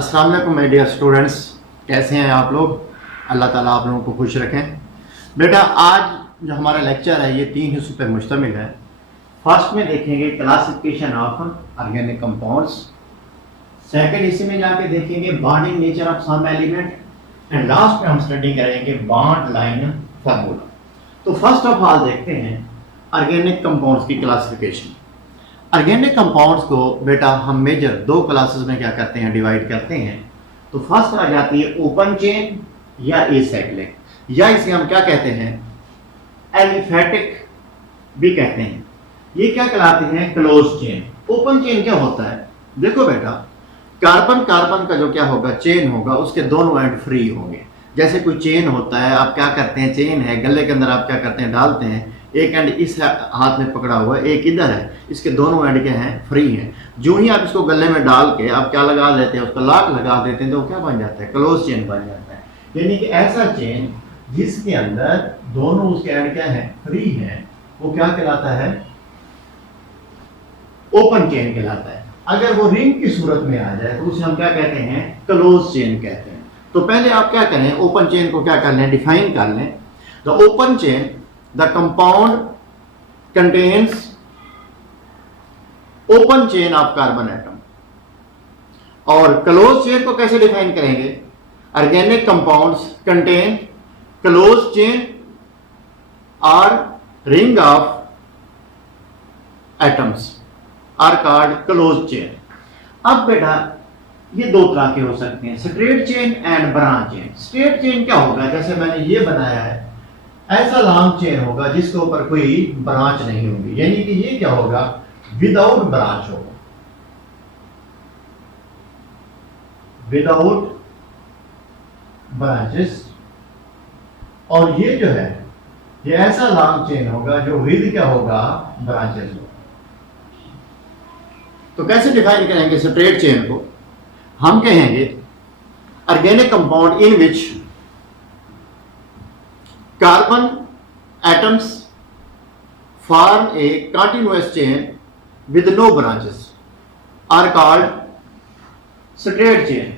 अस्सलाम वालेकुम my dear students, कैसे हैं आप लोग। अल्लाह ताला आप लोगों को खुश रखें। बेटा आज जो हमारा लेक्चर है ये 3 हिस्सों पर मुश्तमिल है। फर्स्ट में देखेंगे classification of organic compounds, second हिस्से में जाके देखेंगे bonding nature of some element and last में हम स्टडी करेंगे बॉन्ड लाइन फार्मूला। तो फर्स्ट ऑफ ऑल देखते हैं ऑर्गेनिक कंपाउंड्स की क्लासिफिकेशन। ऑर्गेनिक कंपाउंड्स को बेटा हम मेजर 2 क्लासेस में क्या करते हैं, डिवाइड करते हैं। तो फर्स्ट आ जाती है ओपन चेन या एसाइक्लिक, या इसे हम क्या कहते हैं एलिफेटिक भी कहते हैं। ये क्या कहलाते हैं क्लोज चेन। ओपन चेन क्या होता है, देखो बेटा कार्बन कार्बन का जो क्या होगा चेन होगा, उसके दोनों एंड फ्री होंगे। जैसे कोई चेन होता है, आप क्या करते हैं, चेन है गले के अंदर आप क्या करते हैं डालते हैं, एक एंड इस हाथ में पकड़ा हुआ है, एक इधर है, इसके दोनों एंड क्या हैं फ्री हैं। जो ही आप इसको गले में डाल के आप क्या लगा देते हैं, उसका लॉक लगा देते हैं, तो क्या बन जाता है, क्लोज चेन बन जाता है। यानी कि ऐसा चेन जिसके अंदर दोनों उसके एंड क्या है फ्री हैं, वो क्या कहलाता है, ओपन चेन कहलाता है। अगर वो रिंग की सूरत में आ जाए तो उसे हम क्या कहते हैं, क्लोज चेन कहते हैं। तो पहले आप क्या करें, ओपन चेन को क्या कर लें, डिफाइन कर लें। The open chain the compound contains open chain of carbon atom. और क्लोज चेन को कैसे डिफाइन करेंगे, organic compounds contain close chain और ring of atoms are called close chain. अब बेटा ये 2 तरह के हो सकते हैं, straight chain and branch chain. Straight chain क्या होगा, जैसे मैंने ये बनाया है, ऐसा लॉन्ग चेन होगा जिसके ऊपर कोई ब्रांच नहीं होगी, यानी कि ये क्या होगा, विदाउट ब्रांच होगा, विदाउट ब्रांचेस। और ये जो है ये ऐसा लॉन्ग चेन होगा जो विद क्या होगा, ब्रांचेस होगा। तो कैसे डिफाइन करेंगे स्ट्रेट चेन को, हम कहेंगे organic compound in which carbon atoms form a continuous chain with no branches are called straight chain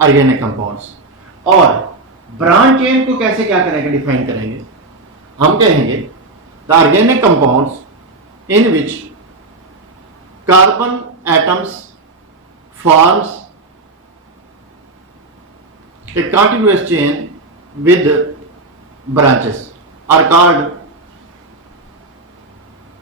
organic compounds। और ब्रांच चेन को कैसे क्या करेंगे, डिफाइन करेंगे, हम कहेंगे the organic compounds in which carbon atoms forms a continuous chain with branches are called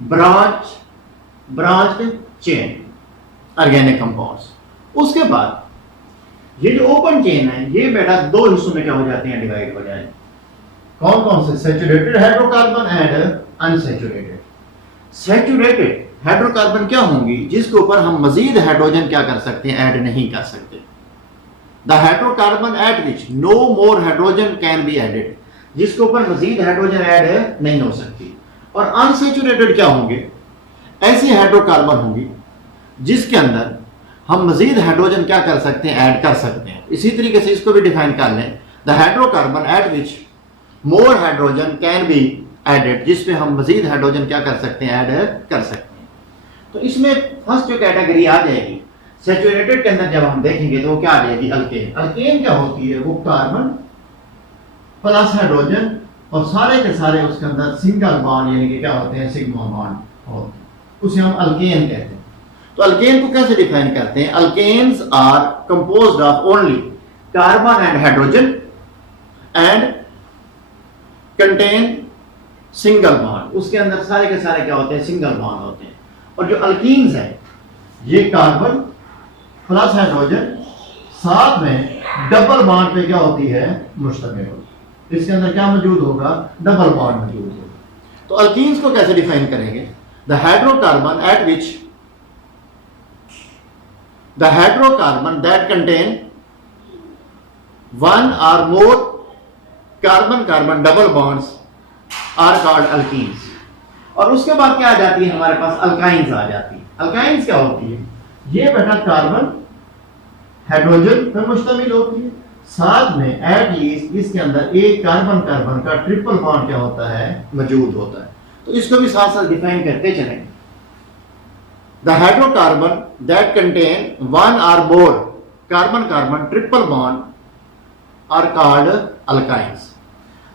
branched chain organic compounds। उसके बाद ये जो ओपन चेन है ये बेटा 2 हिस्सों में क्या हो जाते हैं, डिवाइड हो जाए। कौन कौन से, saturated hydrocarbon and unsaturated. Saturated hydrocarbon क्या होंगी, जिसके ऊपर हम मजीद हाइड्रोजन क्या कर सकते हैं, ऐड नहीं कर सकते। The hydrocarbon at which no more hydrogen can be added, जिसके ऊपर मजीद हाइड्रोजन ऐड नहीं हो सकती। और अनसैचुरेटेड क्या होंगे, ऐसी हाइड्रोकार्बन होंगी जिसके अंदर हम मजीद हाइड्रोजन क्या कर सकते हैं, ऐड कर सकते हैं। इसी तरीके से इसको भी डिफाइन कर लें, the hydrocarbon at which more hydrogen can be added, जिसपे हम मजीद हाइड्रोजन क्या कर सकते हैं, ऐड कर सकते हैं। तो इसमें फर्स्ट जो कैटेगरी आ जाएगी सैचुरेटेड के अंदर, जब हम देखेंगे तो वो क्या आ जाएगी, अल्केन। अल्केन क्या होती है, वो कार्बन प्लस हाइड्रोजन और सारे के सारे उसके अंदर सिंगल बॉन्ड यानी कि क्या होते हैं, सिग्मा बॉन्ड होते हैं, उसे हम अल्केन कहते हैं। तो अल्केन को कैसे डिफाइन करते हैं, alkanes are composed of only carbon and hydrogen and contain single bond. उसके अंदर सारे के सारे क्या होते हैं, सिंगल बॉन्ड होते हैं। और जो अल्कीन्स है ये कार्बन प्लस हाइड्रोजन साथ में डबल बॉन्ड पे क्या होती है, मुश्तमिल होती है। इसके अंदर क्या मौजूद होगा, डबल बॉन्ड मौजूद होगा। तो अल्कीन्स को कैसे डिफाइन करेंगे, the hydrocarbon at which the hydrocarbon that contain 1 or more carbon carbon double bonds are called alkenes. और उसके बाद क्या आ जाती है, हमारे पास अल्काइंस आ जाती है। अल्काइंस क्या होती है, ये बेटा कार्बन हाइड्रोजन पर मुश्तमिल होती है, साथ में एटलीस्ट इसके अंदर एक कार्बन कार्बन का ट्रिपल बॉन्ड क्या होता है, मौजूद होता है। तो इसको भी साथ साथ डिफाइन करते चलेंगे। The hydrocarbon that contain one or more carbon carbon triple bond are called alkynes.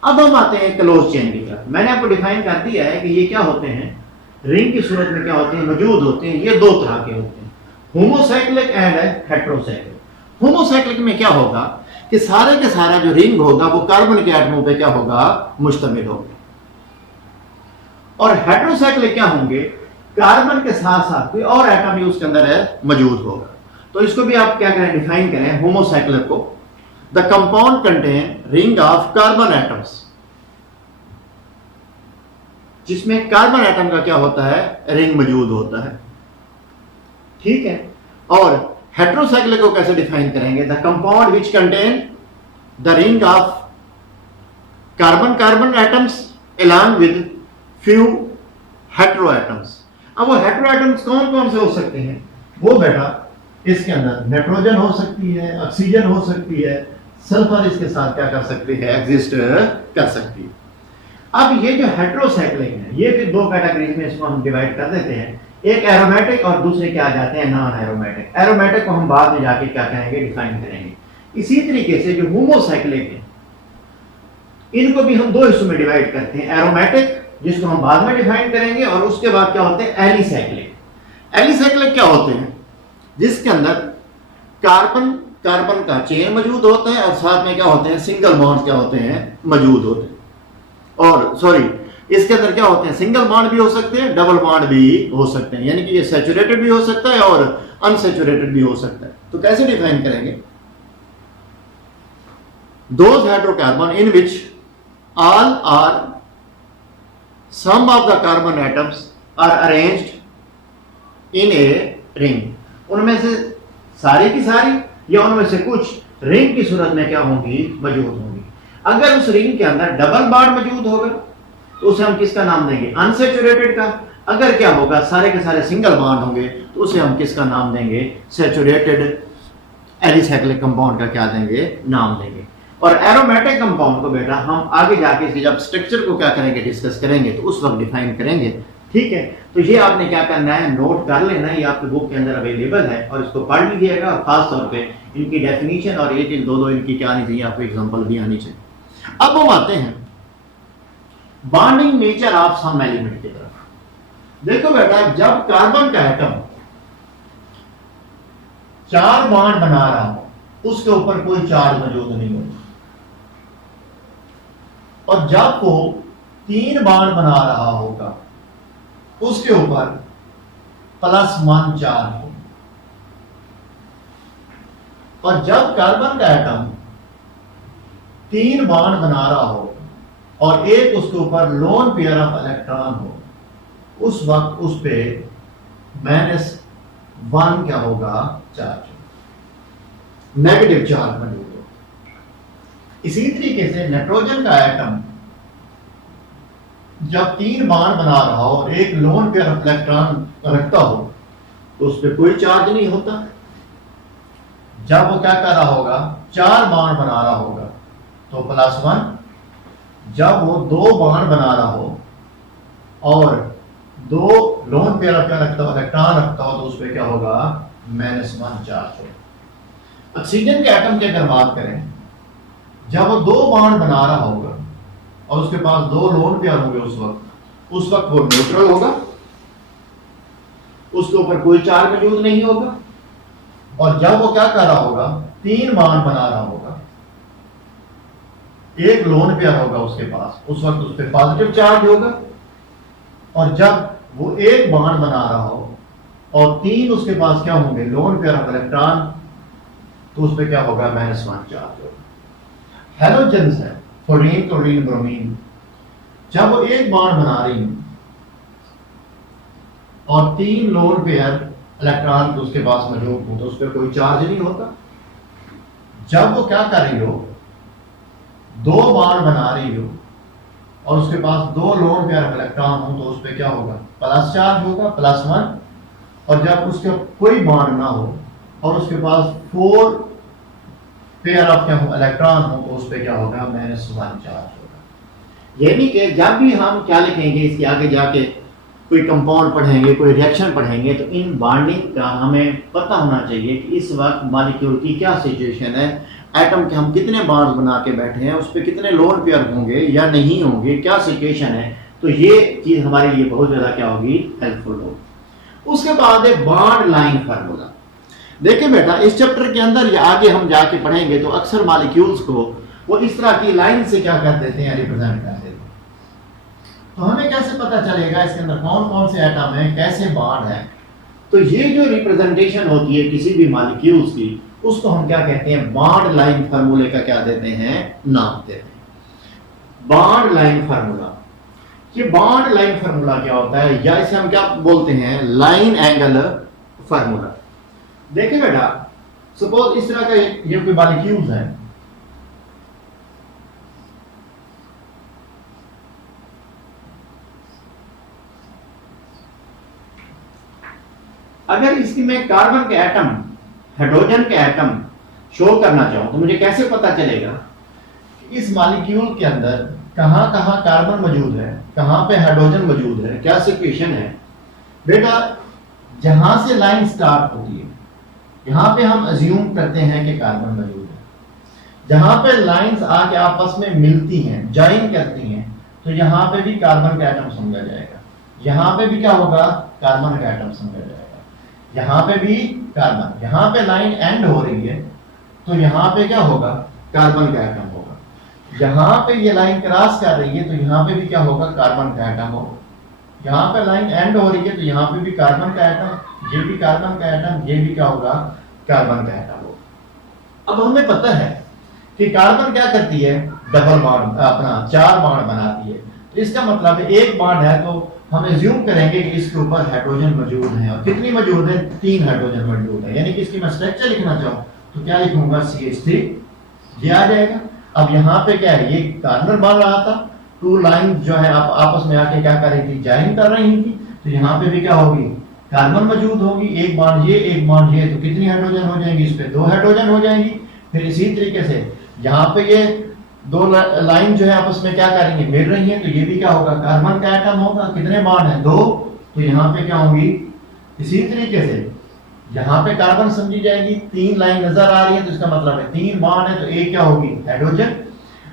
अब हम आते हैं क्लोज चेन की तरफ। मैंने आपको डिफाइन कर दिया है कि ये क्या होते हैं, रिंग की सूरत में क्या होते हैं, मौजूद होते हैं। ये दो तरह के होते हैं, होमोसाइक्लिक एंड हेटेरोसाइक्लिक। होमोसाइक्लिक में क्या होगा कि सारे के सारा जो रिंग होगा वो कार्बन के एटमों पे क्या होगा, मुश्तमिल होगा। और हेटेरोसाइक्लिक क्या होंगे, कार्बन के साथ साथ कोई और एटम भी उसके अंदर है मौजूद होगा। तो इसको भी आप क्या करें, डिफाइन करें होमोसाइक्लिक को। The compound contain ring of carbon atoms, जिसमें कार्बन एटम का क्या होता है, रिंग मौजूद होता है। ठीक है। और हेटेरोसाइक्लिक को कैसे डिफाइन करेंगे, the compound which contain the ring of carbon carbon atoms along with few hetero atoms. अब वो हेटेरो एटम्स कौन कौन से हो सकते हैं, वो बेटा इसके अंदर नाइट्रोजन हो सकती है, ऑक्सीजन हो सकती है, सल्फर इसके साथ क्या कर सकती है, एग्जिस्ट कर सकती है। अब ये जो हेटेरोसाइक्लिक है, ये फिर दो कैटेगरीज में इसको हम डिवाइड कर देते हैं, एक एरोमेटिक और दूसरे क्या आ जाते हैं, नॉन एरोमेटिक। एरोमेटिक को हम बाद में जाके क्या कहेंगे, डिफाइन करेंगे। इसी तरीके से जो होमोसाइक्लिक है, इनको भी हम दो हिस्सों में डिवाइड करते हैं, एरोमेटिक जिसको हम बाद में डिफाइन करेंगे, और उसके बाद क्या होते हैं, एलिसाइक्लिक। एलिसाइक्लिक क्या होते हैं, जिसके अंदर कार्बन कार्बन का चेन मौजूद होता है और साथ में क्या होते हैं, सिंगल बॉन्ड क्या होते हैं, मौजूद होते हैं। और सॉरी, इसके अंदर क्या होते हैं, सिंगल बॉन्ड भी हो सकते हैं, डबल बॉन्ड भी हो सकते हैं, यानी कि ये सैचुरेटेड भी हो सकता है और अनसैचुरेटेड भी हो सकता है। तो कैसे डिफाइन करेंगे, those hydrocarbon in which all or some of the carbon atoms are arranged in a ring। उनमें से सारी की सारी या उनमें से कुछ रिंग की सूरत में क्या होंगी, मौजूद होंगी। अगर उस रिंग के अंदर डबल बॉन्ड मौजूद होगा तो उसे हम किसका नाम देंगे, अनसैचुरेटेड का। अगर क्या होगा, सारे के सारे सिंगल बॉन्ड होंगे तो उसे हम किसका नाम देंगे, सैचुरेटेड एलिसाइक्लिक कंपाउंड का क्या देंगे, नाम देंगे। और एरोमेटिक कंपाउंड को बेटा हम आगे जाके इसके जब स्ट्रक्चर को क्या करेंगे, डिस्कस करेंगे, तो उस वक्त डिफाइन करेंगे। ठीक है। तो ये आपने क्या करना है, नोट कर लेना है, ये आपकी बुक के अंदर अवेलेबल है और इसको पढ़ लीजिएगा। और खास तौर पे इनकी डेफिनेशन और ये दो इनकी क्या आनी चाहिए, आपको एग्जांपल भी आनी चाहिए। अब हम आते हैं bonding nature of some element की तरफ। देखो बेटा, जब कार्बन का एटम 4 बॉन्ड बना रहा हो, उसके ऊपर कोई चार्ज मौजूद नहीं होता, और जब वो 3 बॉन्ड बना रहा होगा, उसके ऊपर +1 चार्ज हो। और जब कार्बन का एटम 3 बॉन्ड बना रहा हो और एक उसके ऊपर लोन पेयर ऑफ इलेक्ट्रॉन हो, उस वक्त उस पे -1 क्या होगा, चार्ज, नेगेटिव चार्ज मौजूद हो। इसी तरीके से नाइट्रोजन का एटम जब 3 बॉन्ड बना रहा हो और एक लोन पेयर ऑफ इलेक्ट्रॉन रखता हो तो उस पर कोई चार्ज नहीं होता। जब वो क्या कर रहा होगा, 4 बॉन्ड बना रहा होगा तो +1। जब वो 2 बॉन्ड बना रहा हो और 2 लोन पेयर ऑफ इलेक्ट्रॉन रखता हो तो उस पर क्या होगा, -1 चार्ज होगा। ऑक्सीजन के एटम की अगर बात करें, जब वो 2 बॉन्ड बना रहा होगा और उसके पास 2 लोन पेयर होंगे, उस वक्त वो न्यूट्रल होगा, उसके ऊपर कोई चार्ज मौजूद नहीं होगा। और जब वो क्या कर रहा होगा, 3 बॉन्ड बना रहा होगा, एक लोन पेयर होगा उसके पास, उस वक्त उस पर पॉजिटिव चार्ज होगा। और जब वो एक बॉन्ड बना रहा हो और 3 उसके पास क्या होंगे, लोन पेयर ऑफ इलेक्ट्रॉन, तो उस पर क्या होगा, -1 चार्ज होगा। हैलोजेंस है, फ्लोरीन, क्लोरीन, ब्रोमीन, जब वो एक बॉन्ड बना रही है और 3 लोन पेयर इलेक्ट्रॉन उसके पास मौजूद हो तो उस पर कोई चार्ज नहीं होता। जब वो क्या कर रही हो, 2 बॉन्ड बना रही हो और उसके पास 2 लोन पेयर इलेक्ट्रॉन हो तो उस पर क्या होगा, प्लस चार्ज होगा, +1। और जब उसके कोई बॉन्ड ना हो और उसके पास 4 पेयर ऑफ क्या हो, इलेक्ट्रॉन हो तो उस पर क्या होगा, -1 चार्ज होगा। यानी कि जब भी हम क्या लिखेंगे इसके आगे जाके कोई कंपाउंड पढ़ेंगे, कोई रिएक्शन पढ़ेंगे, तो इन बॉन्डिंग का हमें पता होना चाहिए कि इस वक्त मॉलिक्यूल की क्या सिचुएशन है, एटम के हम कितने बॉन्ड्स बना के बैठे हैं, उस पर कितने लोन पेयर होंगे या नहीं होंगे, क्या सिचुएशन है। तो ये चीज़ हमारे लिए बहुत ज़्यादा क्या होगी, हेल्पफुल होगी। उसके बाद है बॉन्ड लाइन फार्मूला। देखिए बेटा, इस चैप्टर के अंदर या आगे हम जाके पढ़ेंगे तो अक्सर मॉलिक्यूल्स को वो इस तरह की लाइन से क्या कर देते हैं, रिप्रेजेंट कर देते हैं। तो हमें कैसे पता चलेगा इसके अंदर कौन कौन से एटम है, कैसे बॉन्ड है। तो ये जो रिप्रेजेंटेशन होती है किसी भी मॉलिक्यूल्स की, उसको हम क्या कहते हैं, बॉन्ड लाइन फार्मूले का क्या देते हैं, नाम देते हैं, बॉन्ड लाइन फार्मूला। ये बॉन्ड लाइन फार्मूला क्या होता है, या इसे हम क्या बोलते हैं, लाइन एंगल फार्मूला। देखिए बेटा, सपोज इस तरह का ये कोई मॉलिक्यूल्स है, अगर इसकी मैं कार्बन के एटम, हाइड्रोजन के एटम शो करना चाहूं तो मुझे कैसे पता चलेगा कि इस मॉलिक्यूल के अंदर कहां कहां कार्बन मौजूद है, कहां पे हाइड्रोजन मौजूद है, क्या सिचुएशन है। बेटा, जहां से लाइन स्टार्ट होती है यहां पे हम अज्यूम करते हैं कि कार्बन मौजूद है। जहां पे लाइंस आके आपस में मिलती हैं, ज्वाइन करती हैं, तो यहां पे भी कार्बन का एटम समझा जाएगा। यहां पे भी क्या होगा, कार्बन का एटम समझा जाएगा। यहां पे भी कार्बन, यहां पे लाइन एंड हो रही है तो यहां पे क्या होगा, कार्बन का एटम होगा। यहां पे ये लाइन क्रॉस कर रही है तो यहां पे भी क्या होगा, कार्बन का एटम होगा। यहां पे लाइन एंड हो रही है तो यहां पे भी कार्बन का एटम, ये भी कार्बन का एटम, ये भी क्या होगा, कार्बन का एटम होगा। अब हमें पता है कि कार्बन क्या करती है, डबल बॉन्ड, अपना 4 बॉन्ड बनाती है। तो इसका मतलब है एक बॉन्ड है तो हम एज्यूम करेंगे कि इसके ऊपर हाइड्रोजन मौजूद है, और कितनी मौजूद है, 3 हाइड्रोजन मौजूद है। यानी कि इसकी मैं स्ट्रक्चर लिखना चाहूँ तो क्या लिखूंगा, CH3, ये आ जाएगा। अब यहाँ पे क्या है, ये कार्बन बन रहा था, 2 लाइन जो है आपस में आके क्या कर रही थी, ज्वाइन कर रही थी, तो यहाँ पे भी क्या होगी, कार्बन मौजूद होगी। एक बॉन्ड ये, एक बॉन्ड ये, तो कितनी हाइड्रोजन हो जाएंगी, इस पे 2 हाइड्रोजन हो जाएंगी। फिर इसी तरीके से यहाँ पे ये 2 लाइन जो है आपस में क्या करेंगे, मिल रही है, तो ये भी क्या होगा, कार्बन का एटम होगा। कितने बॉन्ड है, 2, तो यहाँ पे क्या होंगी, इसी तरीके से यहाँ पे कार्बन समझी जाएगी। 3 लाइन नजर आ रही है तो इसका मतलब है 3 बॉन्ड है, तो एक क्या होगी, हाइड्रोजन।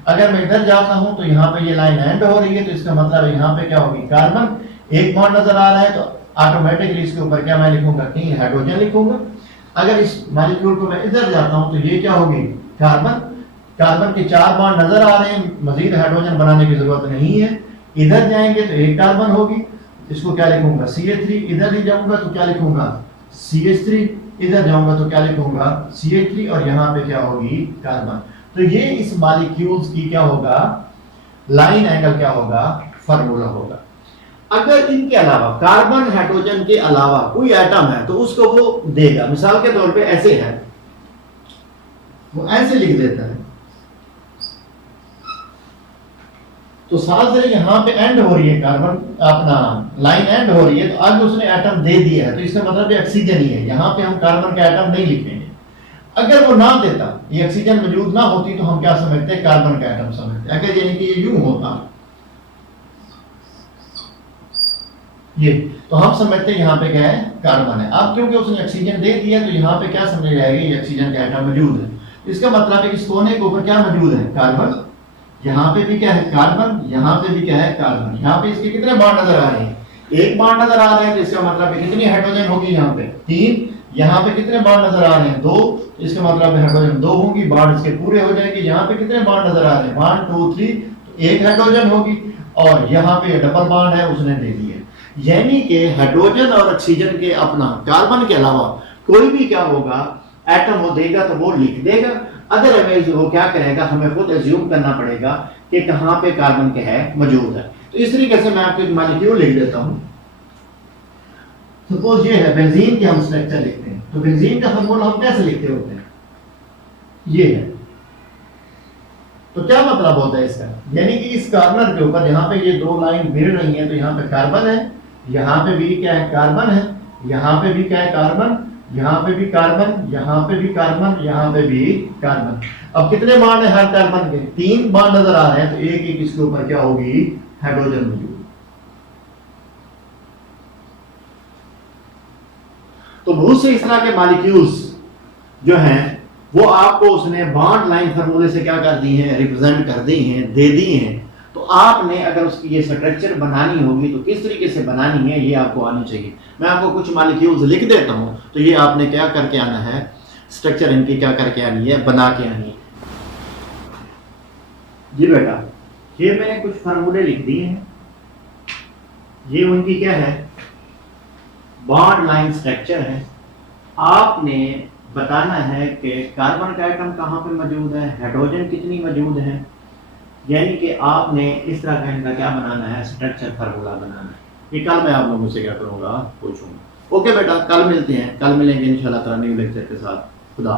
अगर मैं इधर जाता हूं तो यहाँ पे ये लाइन एंड हो रही है तो इसका मतलब है यहाँ पे क्या होगी, कार्बन, एक बॉन्ड नजर आ रहा है तो ऑटोमेटिकली इसके ऊपर क्या मैं लिखूंगा, 3 हाइड्रोजन लिखूंगा। अगर इस मॉलिक्यूल को मैं इधर जाता हूं तो ये क्या होगी, कार्बन, कार्बन के 4 बॉन्ड नजर आ रहे हैं, मजीद हाइड्रोजन बनाने की जरूरत नहीं है। इधर जाएंगे तो एक कार्बन होगी, इसको क्या लिखूंगा, CH3। इधर ही जाऊंगा तो क्या लिखूंगा, CH3। इधर जाऊंगा तो क्या लिखूंगा, CH3, और यहाँ पे क्या होगी, कार्बन। तो ये इस मॉलिक्यूल्स की क्या होगा, लाइन एंगल क्या होगा, फार्मूला होगा। अगर इनके अलावा, कार्बन हाइड्रोजन के अलावा कोई एटम है तो उसको वो देगा। मिसाल के तौर पे ऐसे है, वो ऐसे लिख देता है, तो साथ से यहाँ पे एंड हो रही है, कार्बन अपना लाइन एंड हो रही है, तो आगे उसने एटम दे दिया है, तो इसका मतलब ऑक्सीजन ही है। यहाँ पे हम कार्बन का एटम नहीं लिखेंगे। अगर वो ना देता, ये ऑक्सीजन मौजूद ना होती, तो हम क्या समझते हैं, कार्बन का एटम समझते। अगर यानी कि ये यूं होता ये, तो हम समझते हैं यहाँ पे क्या है, कार्बन है। अब क्योंकि उसने ऑक्सीजन दे दिया तो यहाँ पे क्या समझ जाएगा, ये ऑक्सीजन का एटम मौजूद है। इसका मतलब है इस कोने के ऊपर क्या मौजूद है, कार्बन। यहाँ पे भी क्या है, कार्बन। यहाँ पे भी क्या है, कार्बन। यहाँ पे इसके कितने बॉन्ड नजर आ रहे हैं, एक बॉन्ड नजर आ रहे हैं, तो इसका मतलब है कितनी हाइड्रोजन होगी, यहाँ पे 3। यहाँ पे कितने बॉन्ड नजर आ रहे हैं, 2, इसका मतलब है हाइड्रोजन 2 होगी, बॉन्ड इसके पूरे हो जाएंगे। यहाँ पे कितने बॉन्ड नजर आ रहे हैं, 1 2 3, तो एक हाइड्रोजन होगी, और यहाँ पे डबल बॉन्ड है, उसने दे दिया। यानी कि हाइड्रोजन और ऑक्सीजन के अपना, कार्बन के अलावा कोई भी क्या होगा, एटम वो देगा तो वो लिख देगा। अदरवाइज वो क्या करेगा, हमें खुद एज्यूम करना पड़ेगा कि कहाँ पे कार्बन के है, मौजूद है। तो इस तरीके से मैं आपको एक मॉलिक्यूल लिख देता हूं। सपोज ये है बेंजीन की, हम स्ट्रक्चर लिखते हैं, तो बेंजीन का फार्मूला हम कैसे लिखते होते हैं, ये है। तो क्या मतलब होता है इसका, यानी कि इस कॉर्नर के ऊपर जहां पे ये 2 लाइन मिल रही हैं, तो यहाँ पे कार्बन है, यहाँ पे भी क्या है, कार्बन है, यहाँ पे भी क्या है, कार्बन, यहाँ पे भी कार्बन, यहाँ पे भी कार्बन, यहाँ पे भी कार्बन। अब कितने बॉन्ड है हर कार्बन के, 3 बॉन्ड नजर आ रहे हैं, तो एक एक इसके ऊपर क्या होगी, हाइड्रोजन मौजूद। तो बहुत से इस तरह के मॉलिक्यूल्स जो हैं वो आपको उसने बॉन्ड लाइन फार्मूले से क्या कर दी है, रिप्रेजेंट कर दी हैं, दे दी हैं। तो आपने अगर उसकी ये स्ट्रक्चर बनानी होगी तो किस तरीके से बनानी है ये आपको आनी चाहिए। मैं आपको कुछ मॉलिक्यूल्स लिख देता हूं, तो ये आपने क्या करके आना है, स्ट्रक्चर इनकी क्या करके आनी है, बना के आनी है। जी बेटा, ये मैंने कुछ फार्मूले लिख दिए हैं, ये उनकी क्या है, बॉन्ड लाइन स्ट्रक्चर है। आपने बताना है कि कार्बन का एटम कहाँ पे मौजूद है, हाइड्रोजन कितनी मौजूद है, यानी कि आपने इस तरह का इनका क्या बनाना है, स्ट्रक्चर फार्मूला बनाना है। ये कल मैं आप लोगों से क्या करूँगा, पूछूंगा। ओके बेटा, कल मिलते हैं, कल मिलेंगे इंशाल्लाह ताला न्यू लेक्चर के साथ। खुदा।